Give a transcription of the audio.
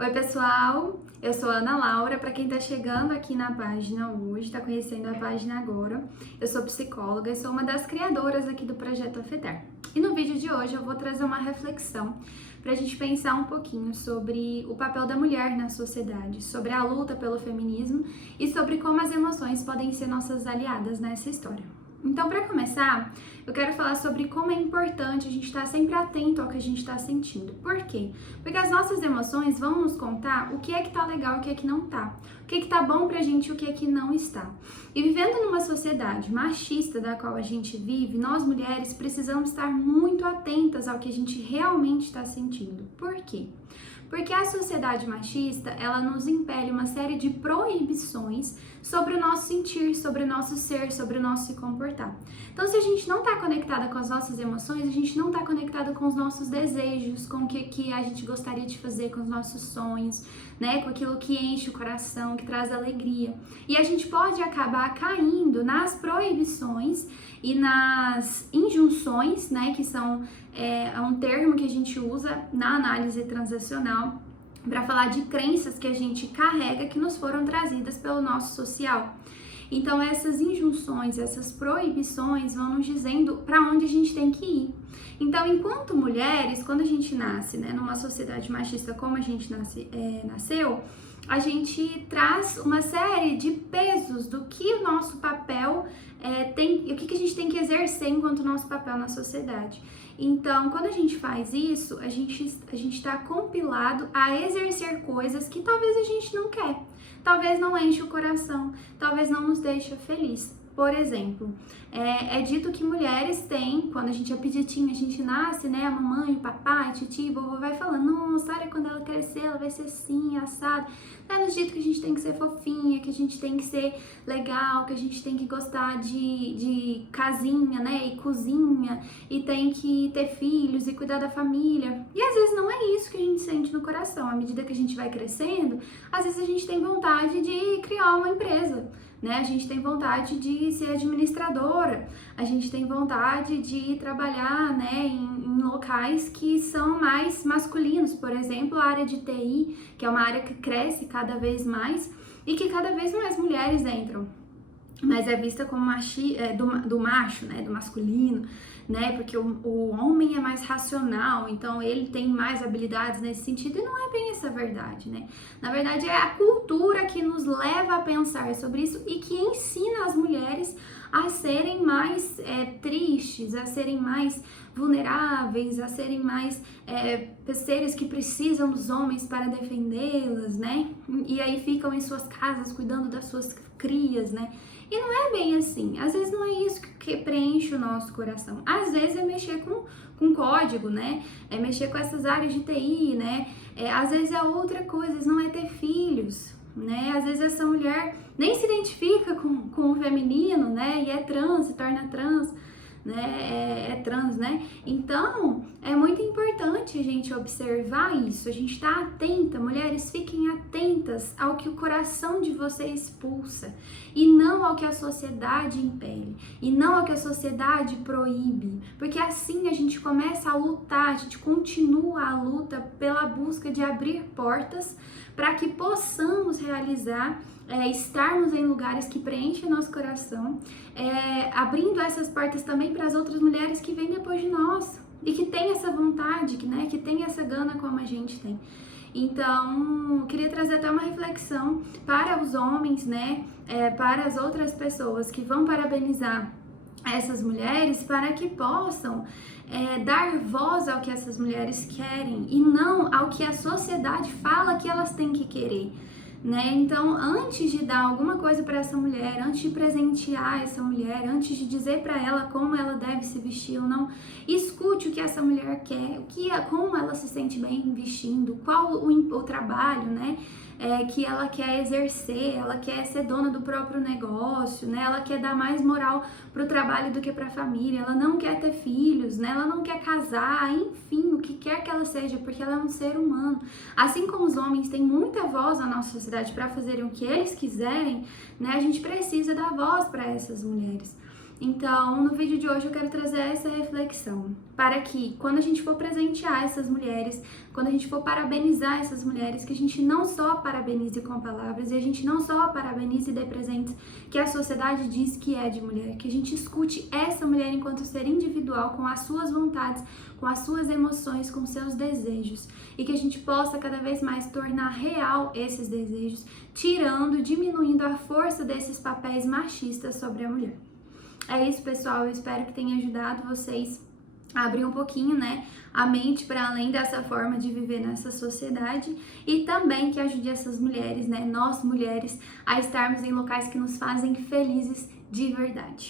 Oi pessoal, eu sou a Ana Laura. Para quem está chegando aqui na página hoje, está conhecendo a página agora, eu sou psicóloga e sou uma das criadoras aqui do Projeto Afetar. E no vídeo de hoje eu vou trazer uma reflexão para a gente pensar um pouquinho sobre o papel da mulher na sociedade, sobre a luta pelo feminismo e sobre como as emoções podem ser nossas aliadas nessa história. Então, para começar, eu quero falar sobre como é importante a gente estar sempre atento ao que a gente está sentindo. Por quê? Porque as nossas emoções vão nos contar o que é que tá legal e o que é que não tá. O que é que tá bom pra gente e o que é que não está. E vivendo numa sociedade machista da qual a gente vive, nós mulheres precisamos estar muito atentas ao que a gente realmente está sentindo. Por quê? Porque a sociedade machista, ela nos impele uma série de proibições sobre o nosso sentir, sobre o nosso ser, sobre o nosso se comportar. Então, se a gente não está conectada com as nossas emoções, a gente não está conectada com os nossos desejos, com o que a gente gostaria de fazer, com os nossos sonhos, né? Com aquilo que enche o coração, que traz alegria. E a gente pode acabar caindo nas proibições e nas injunções, né? Que são um termo que a gente usa na análise transacional para falar de crenças que a gente carrega que nos foram trazidas pelo nosso social. Então essas injunções, essas proibições vão nos dizendo para onde a gente tem que ir. Então, enquanto mulheres, quando a gente nasce, né, numa sociedade machista como a gente nasceu, a gente traz uma série de pesos do que o nosso papel o que a gente tem que exercer enquanto nosso papel na sociedade. Então, quando a gente faz isso, a gente está compilado a exercer coisas que talvez a gente não quer, talvez não enche o coração, talvez não nos deixe feliz. Por exemplo, é dito que mulheres têm, quando a gente é peditinha, a gente nasce, né, a mamãe, o papai, titi, vovô vai falando, nossa, olha, quando ela crescer, ela vai ser assim, assado. É nos dito que a gente tem que ser fofinha, que a gente tem que ser legal, que a gente tem que gostar de casinha, né, e cozinha, e tem que ter filhos e cuidar da família. E às vezes não é isso que a gente sente no coração. À medida que a gente vai crescendo, às vezes a gente tem vontade de criar uma empresa, né? A gente tem vontade de ser administradora, a gente tem vontade de trabalhar, né, em locais que são mais masculinos, por exemplo, a área de TI, que é uma área que cresce cada vez mais e que cada vez mais mulheres entram, mas é vista como do macho, né, do masculino, né, porque o homem é mais racional, então ele tem mais habilidades nesse sentido, e não é bem essa verdade, né? Na verdade é a cultura que nos leva a pensar sobre isso e que ensina as mulheres a serem mais tristes, a serem mais vulneráveis, a serem mais seres que precisam dos homens para defendê-las, né? E aí ficam em suas casas cuidando das suas crias, né? E não é bem assim, às vezes não é isso que preenche o nosso coração, às vezes é mexer com código, né, é mexer com essas áreas de TI, né, às vezes é outra coisa, às vezes não é ter filhos, né, às vezes essa mulher nem se identifica com o feminino, né, e é trans, se torna trans, né, é trans, né, então é muito importante a gente observar isso, a gente tá atenta, mulheres, fiquem atentas ao que o coração de vocês pulsa e não ao que a sociedade impele e não ao que a sociedade proíbe, porque assim a gente começa a lutar, a gente continua a luta pela busca de abrir portas para que possamos realizar estarmos em lugares que preenchem nosso coração, abrindo essas portas também para as outras mulheres que vêm depois de nós e que tem essa vontade, que tem essa gana como a gente tem. Então, queria trazer até uma reflexão para os homens, né, para as outras pessoas que vão parabenizar essas mulheres, para que possam dar voz ao que essas mulheres querem e não ao que a sociedade fala que elas têm que querer, né? Então, antes de dar alguma coisa para essa mulher, antes de presentear essa mulher, antes de dizer para ela como ela deve se vestir ou não, escute o que essa mulher quer, como ela se sente bem vestindo, qual o trabalho, né, que ela quer exercer, ela quer ser dona do próprio negócio, né? Ela quer dar mais moral pro trabalho do que pra família, ela não quer ter filhos, né? Ela não quer casar, enfim, o que quer que ela seja, porque ela é um ser humano. Assim como os homens têm muita voz na nossa sociedade para fazerem o que eles quiserem, né? A gente precisa dar voz para essas mulheres. Então, no vídeo de hoje eu quero trazer essa reflexão, para que quando a gente for presentear essas mulheres, quando a gente for parabenizar essas mulheres, que a gente não só parabenize com palavras e a gente não só parabenize e dê presentes que a sociedade diz que é de mulher, que a gente escute essa mulher enquanto ser individual, com as suas vontades, com as suas emoções, com seus desejos, e que a gente possa cada vez mais tornar real esses desejos, tirando, diminuindo a força desses papéis machistas sobre a mulher. É isso, pessoal. Eu espero que tenha ajudado vocês a abrir um pouquinho, né, a mente para além dessa forma de viver nessa sociedade, e também que ajude essas mulheres, né, nós mulheres, a estarmos em locais que nos fazem felizes de verdade.